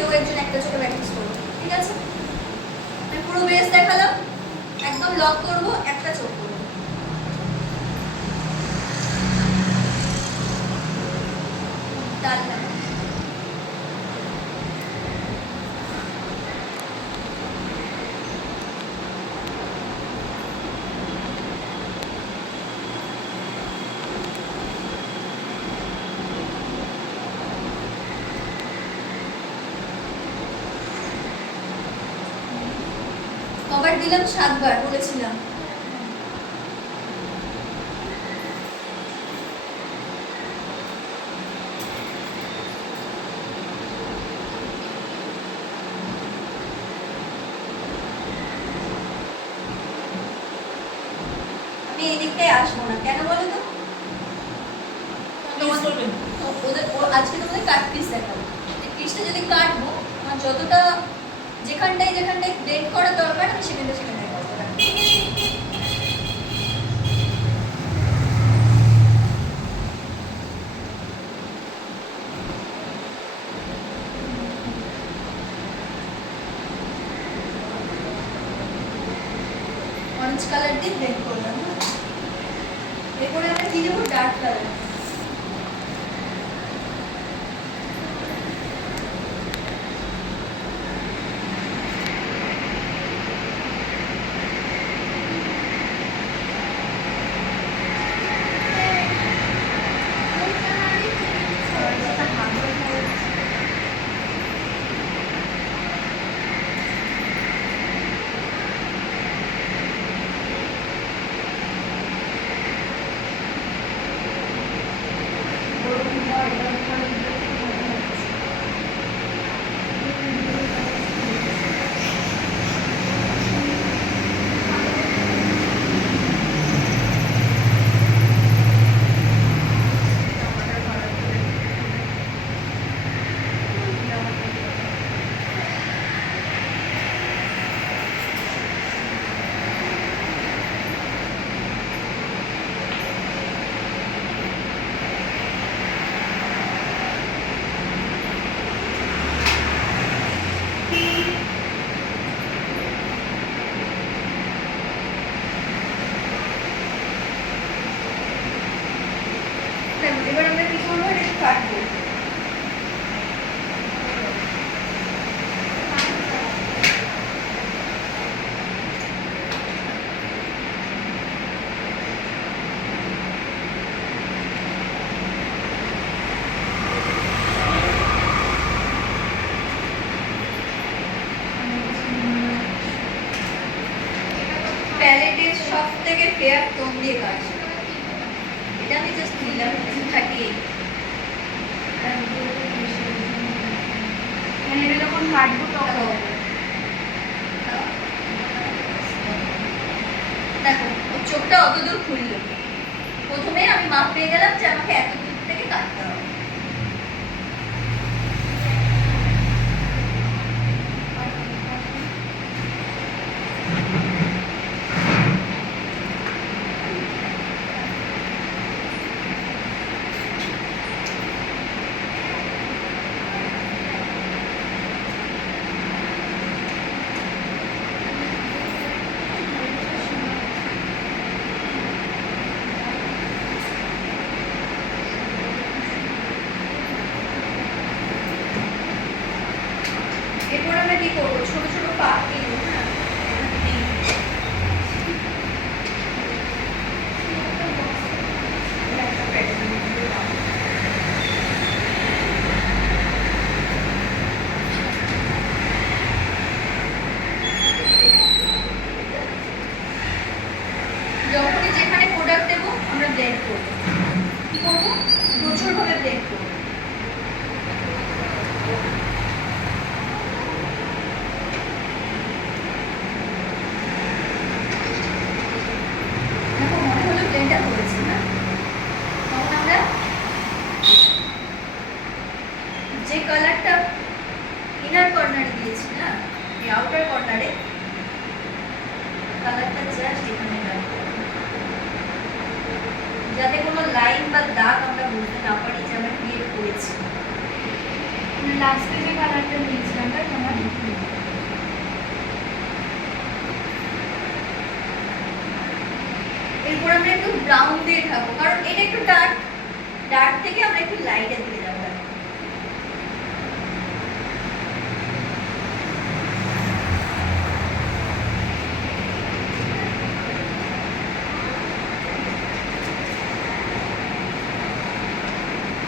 কেউ একজন একটা চোখে প্র্যাকটিস করবো, ঠিক আছে? আমি পুরো বেস দেখালাম, একদম লক করব, একটা চোখ করব। ডান ডান কভার দিলাম 7 বার বলেছিলাম। আমি এই দিকটায় আসবো না, কেন বলো তো? আজকে তোমাদের কাট পিস দেখাবো। পিসটা যদি কাটবো, আমার যতটা যেখানটায় ব্লেন্ড করা দরকার আমি সেখানটায় করবো। অরেঞ্জ কালার দিয়ে ব্লেন্ড করলাম। এরপরে আমরা কি দেবো? Dark colour. এবার আমরা কি করবো? এটা কাটবো। প্যালেটের সব থেকে ফেয়ার টোন দিয়ে কাজ। এটা আমি জাস্ট দিলাম 238। মানে এটা যখন কাটবো তখন দেখো ওর চোখটা অতদূর খুললো। প্রথমে আমি মাপ পেয়ে গেলাম যে আমাকে এত দূর থেকে কাটতে হবে। এরপর আমরা কি করবো? ছোট ছোট পা কিনবো। হ্যাঁ, যখনই যেখানে প্রোডাক্ট দেবো আমরা ব্লেন্ড করবো। কি করবো? প্রচুর ভাবে ব্লেন্ড করবো। দেখো মনে হলো ব্লেন্ডটা করেছি না? তখন আমরা যে কালারটা ইনার কর্নারে দিয়েছি না, এই আউটার কর্নারে কালারটা জাস্ট এখানে রাখবো, যাতে কোনো লাইন বা দাগ আমরা বুঝতে না পারি যে আমরা ক্রিয়েট করেছি। লাস্টে যে কালারটা দিয়েছি এটা একটু ডার্ক, ডার্ক থেকে আমরা একটু লাইটের দিকে যাবো।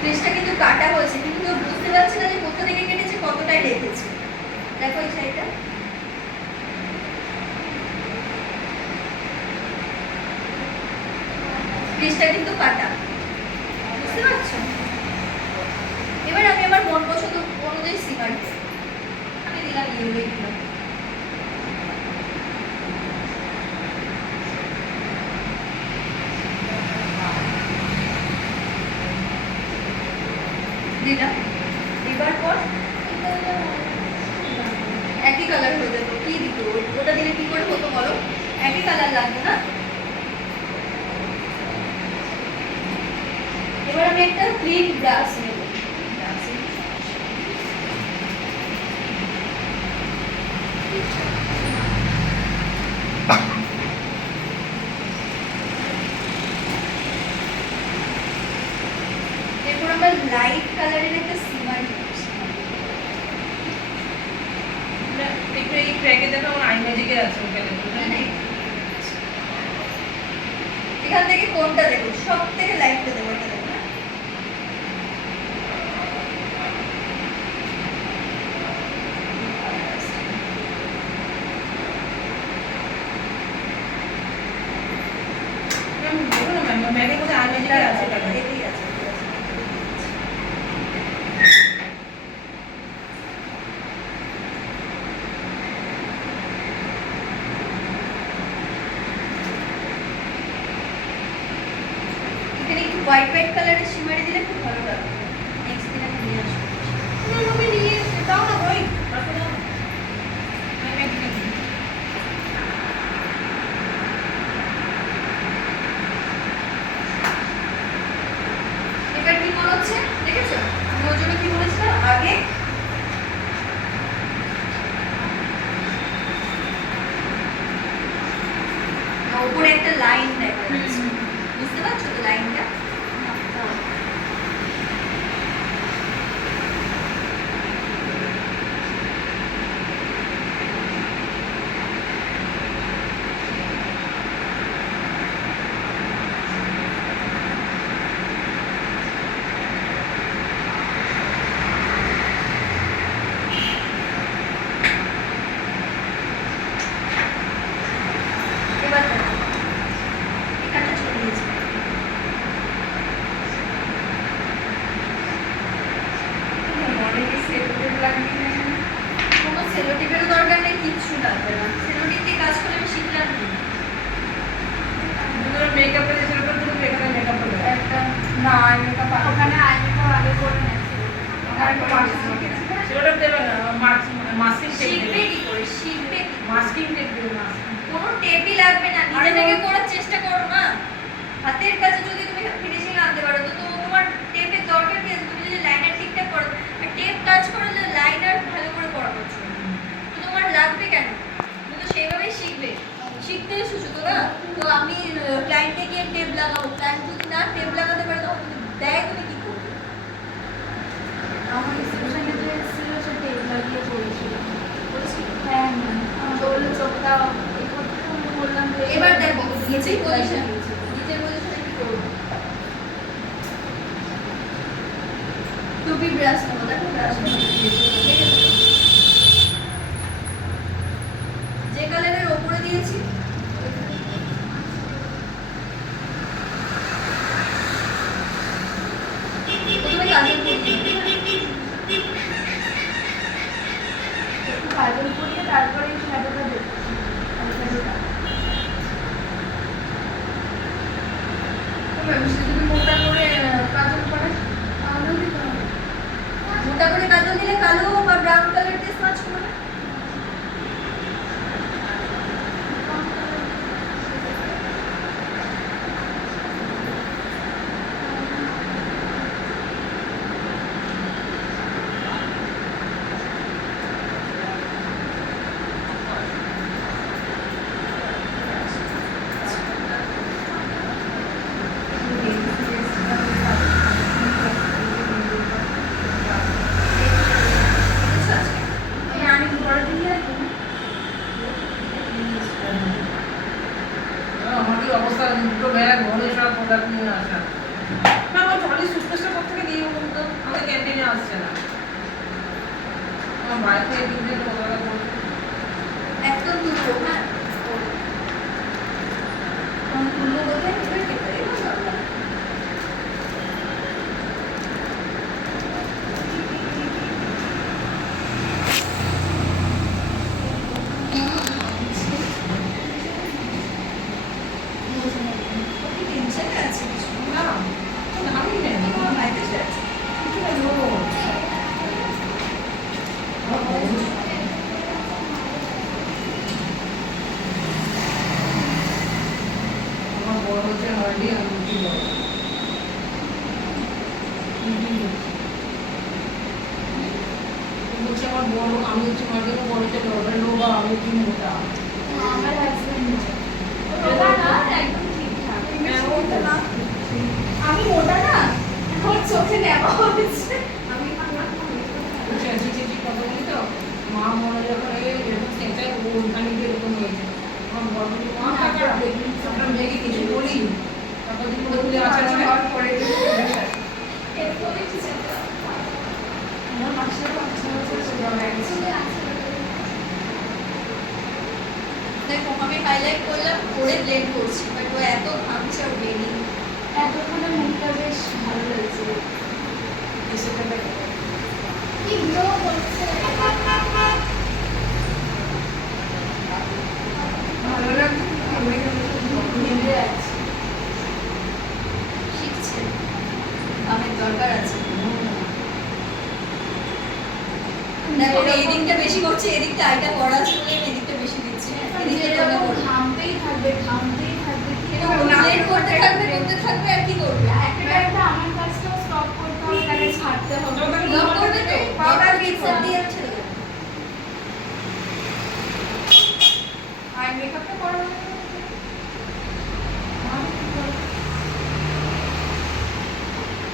ক্রিসটা কিন্তু কাটা হয়েছে, কিন্তু কেউ বুঝতে পারছে না যে কোথা থেকে কেটেছে, কতটাই রেখেছে। দেখো এই সাইডটা, ক্রিসটা কিন্তু কাটা, বুঝতে পারছো? এবার আমি আমার মন পছন্দ অনুযায়ী সিমার দেব। আমি দিলাম ইয়েলোই দিলাম। দিলাম, এবার পর একই কালার হয়ে যাবে। কি দিত ওটা দিলে কি করে হতো বলো? একই কালার লাগবে না? এবার আমি একটা ক্রিম ব্রাশ নেব। এরপর আমরা লাইট কালারের একটা সিমার নিচ্ছি। একটু এই ক্র্যাকে দেখো আমার আই ম্যাজিকের আছে ওখানে। এখান থেকে কোনটা দেবো? সব থেকে লাইটটা দেবো, এটা দেবো না? ব্যাগের মধ্যে আই ম্যাজিকের আছে টাকা। এটাই আছে, এটাই আছে। এখানে একটু হোয়াইট হোয়াইট কালারের শিমারি দিলে খুব ভালো লাগবে। নেক্সট দিন আমি নিয়ে আসবো। তুমি নিয়ে এসে দাও না ভাই, তারপরে দাও। আই ম্যাজিকের এবার কি মনে হচ্ছে দেখেছো? আমি ওর জন্য কি বলেছিলাম আগে, উপরে একটা লাইন দেখা যাচ্ছে, বুঝতে পারছো তো লাইনটা? এবার দেখো, এখানটা চলে গেছে। অনেকে সেলোটেপ লাগিয়ে নেয়। কোনো সেলোটিপেরও দরকার নেই, কিচ্ছু লাগবে না। সেলোটিপ দিয়ে কাজ করে আমি শিখলাম কি? মেকআপের সেরকম কোনো এখানে মেকআপ করে একটা না মেকআপ ওখানে আই মেকআপ আগে করে নেছে। আর একটা সেটা দেবে না, মাস্কিং টেপ শিখবে দেবে। কি করে? শিখবে কি? মাস্কিং টেপ দেবে না। কোনো টেপই লাগবে না, নিজে থেকে করার চেষ্টা করো না। হাতের কাছে যদি তুমি ফিনিশিং আনতে পারো তো তোমার টেপের দরকার কি আছে? তুমি যদি লাইনার ঠিকঠাক করো আর টেপ টাচ করো, যে লাইনার ভালো করে পড়াবো তো তোমার লাগবে কেন? তুমি তো সেইভাবেই শিখবে, শিখতে এসেছো তো না? তো আমি ক্লায়েন্টে গিয়ে টেপ লাগাবো, ক্লায়েন্ট যদি না টেপ লাগাতে পারে তখন তুমি দেয় তুমি কি করবে? আমার স্পেশালি যে ছিল সে তেল লাগিয়ে করেছিল। বলেছি হ্যাঁ আমার বললো চোখটা এই করতে আমি বললাম যে এবার দেখো নিচের পজিশন, নিচের পজিশনে কি করবো? টুপি ব্রাশ নেবো, দেখো ব্রাশ যে কালারের ওপরে দিয়েছি প্রথমে কাজল পরিয়ে একটু কাজল করিয়ে তারপরে এই শ্যাডোটা দেখছি। যদি মোটা করে কাজল করে তাহলেও দিতে হবে। মোটা করে কাজল দিলে কালো বা ব্রাউন কালার দিয়ে স্মাচ করবে। বাইরে থেকে কিনতে তো ওরা বলছে একদম দুটো হ্যাঁ কোন তুললো বলতে এবার কেটে এবার সরকার টেনশনে আছে কিছু না আমি নেই তোমার বাড়িতে যাচ্ছে আমার বড় হচ্ছে হয়নি আমি কি বলবো বলছে আমার বড় আমি হচ্ছে মাঝে বড়টা ডরবে লোবা আমি কি মোটা আমার হাজবেন্ড ওটা না একদম ঠিকঠাক আমি মোটা না আমার চোখে নেওয়া হচ্ছে আমি চেঁচি চেঁচি কথা বলি তো মা মনে যখন এরকম চেঁচায় ও ওখানে গিয়ে এরকম হয়েছে আমার বড় বলি মা কাকা আমরা মেয়েকে কিছু বলি তারপর দিন বলে আছে মানে পরে এরপরে কি চেষ্টা আমার মাসের 5 বছর সোজা হয়ে গেছে দেখো আমি হাইলাইট করলাম করে ব্লেন্ড করছি বাট ও এত ঘামছে ওর বেরি এতক্ষণে মুখটা বেশ ভালো হয়েছে সেটা কি গ্লো করছে ভালো লাগছে নেমে যাচ্ছে শিখছে আমার দরকার আছে দেখো আমি এই দিকটা বেশি করছি এদিকটা আইটা করা আছে বলে আমি এদিকটা বেশি দিচ্ছি এদিকটা তোমরা এরকম করবে ঘামতেই থাকবে ব্লেন্ড করতে থাকবে আর কি করবে একটা আমার কাজটাও স্টপ করতে হবে তাহলে ছাড়তে হবে লক করবে তো পাউডার মিক্সার দিয়ে আমি ছেড়ে দেবো আর মেকআপটা করানো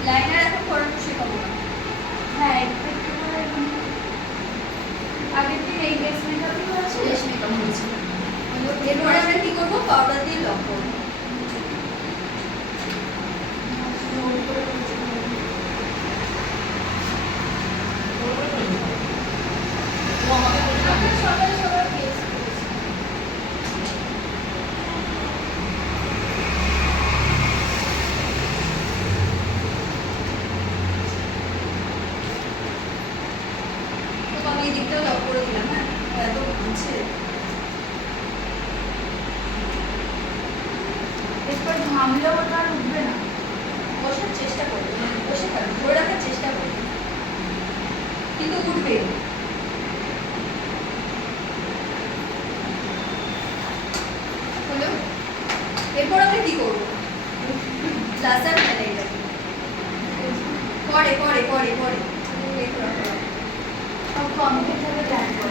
লাইনার এখন করানো শেখাবো না হ্যাঁ একটু একটু করে আগের দিন এই ড্রেস মেকআপই হয়েছে শেষ মেকআপ হয়েছে এরপরে আমরা কি করবো পাউডার দিয়ে লক করবো ও আমাকে বলছে সবাই সবার ফেস করেছে তো আমি এই দিকটাও লক করে দিলাম হ্যাঁ এত ঘুরছে এরপর ঘামলেও ওটা আর উঠবে না বসার চেষ্টা করবে বসে থাকবে ধরে রাখার চেষ্টা করবে কিন্তু উঠবে হলো এরপর আমরা কি করবো লাসার হাইলাইটার পরে পরে পরে পরে সব কমপ্লিট হবে তারপর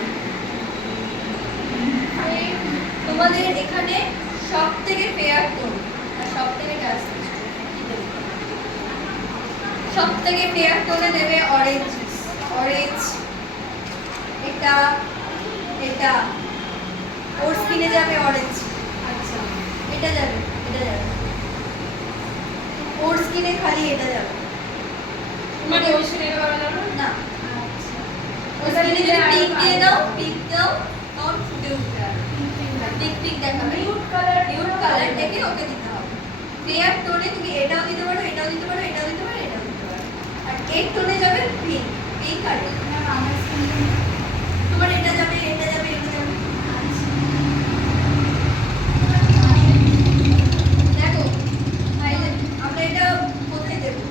তোমাদের এখানে সব থেকে ফেয়ার টোন আর সব থেকে ডার্ক সব থেকে ফেয়ার টোনে দেবে অরেঞ্জ অরেঞ্জ এটা এটা ওর স্কিনে যাবে অরেঞ্জ আচ্ছা এটা যাবে ওর স্কিনে খালি এটা যাবে মানে ওই সিনেমা করা যাবে না আচ্ছা ওর স্কিনে যদি পিঙ্ক দিয়ে দাও পিঙ্ক দাও তখন ফুটে উঠবে আর পিঙ্ক পিঙ্ক দেখাবে নিউড কালার নিউড কালার দেখে ওকে দিতে হবে ফেয়ার টোনে তুমি এটাও দিতে পারো এটাও দিতে পারো এটাও দিতে পারো এটাও দিতে পারো আর এর টোনে যাবে পিঙ্ক পিঙ্ক আর red। আমার স্কিন তোমার এটা যাবে এটা যাবে এটা যাবে দেখো আমরা এটা কোথায় দেবো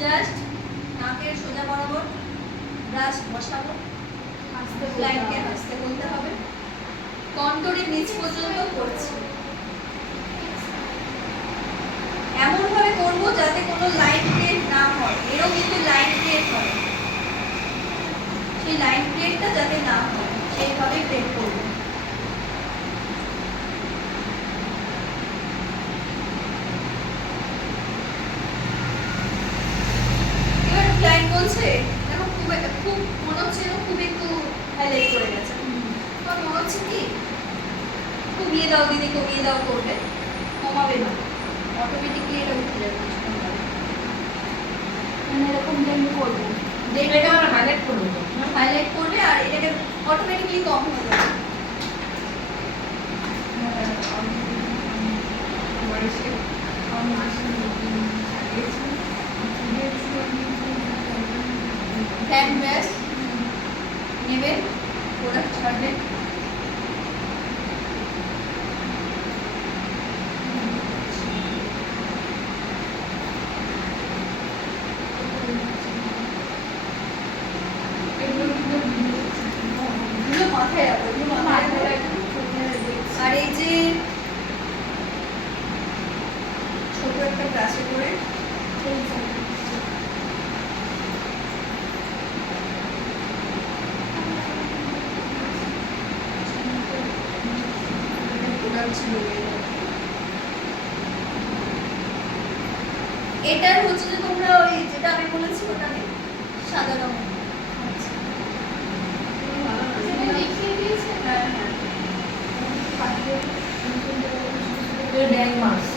জাস্ট নাকের সোজা বরাবর ব্রাশ বসাবো আস্তে লাইনকে আস্তে বলতে হবে কন্টুরের নিচ পর্যন্ত করছি এমন ভাবে করবো যাতে কোনো লাইন ক্রিয়েট না হয় এরও কিন্তু লাইন ক্রিয়েট হয় সেই লাইন ক্রিয়েটটা যাতে না হয় সেইভাবে ক্রিয়েট করবো এবার ক্লায়েন্ট বলছে দেখো খুব মনে হচ্ছে খুব একটু হাইলাইট করে গেছে তোমার মনে হচ্ছে কি কমিয়ে দাও দিদি কমিয়ে দাও করবে কমাবে না অটোমেটিকলি এটা উঠে যাবে কিছুক্ষণ পরে। মানে এরকম ব্লেন্ড করবো এটা আমরা হাইলাইট করবো তো, না? হাইলাইট করবে আর এটাকে অটোমেটিক্যালি কম হয়ে যাবে। ব্র্যান্ড ব্যাস নেবেন, প্রোডাক্ট ছাড়বেন, এগুলো মাথায় রাখো, এগুলো মাথায় রাখো। আর এই যে ছোট একটা ব্রাশে করে এটার হচ্ছে যে তোমরা ওই যেটা আমি বলেছি ওটা নেবে সাদা রঙ। হ্যাঁ হ্যাঁ এটা ড্যাং মার্কস।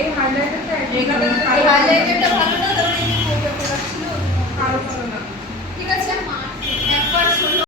এই হাইলাইটারটা এইখানটাতে এই হাইলাইটারটা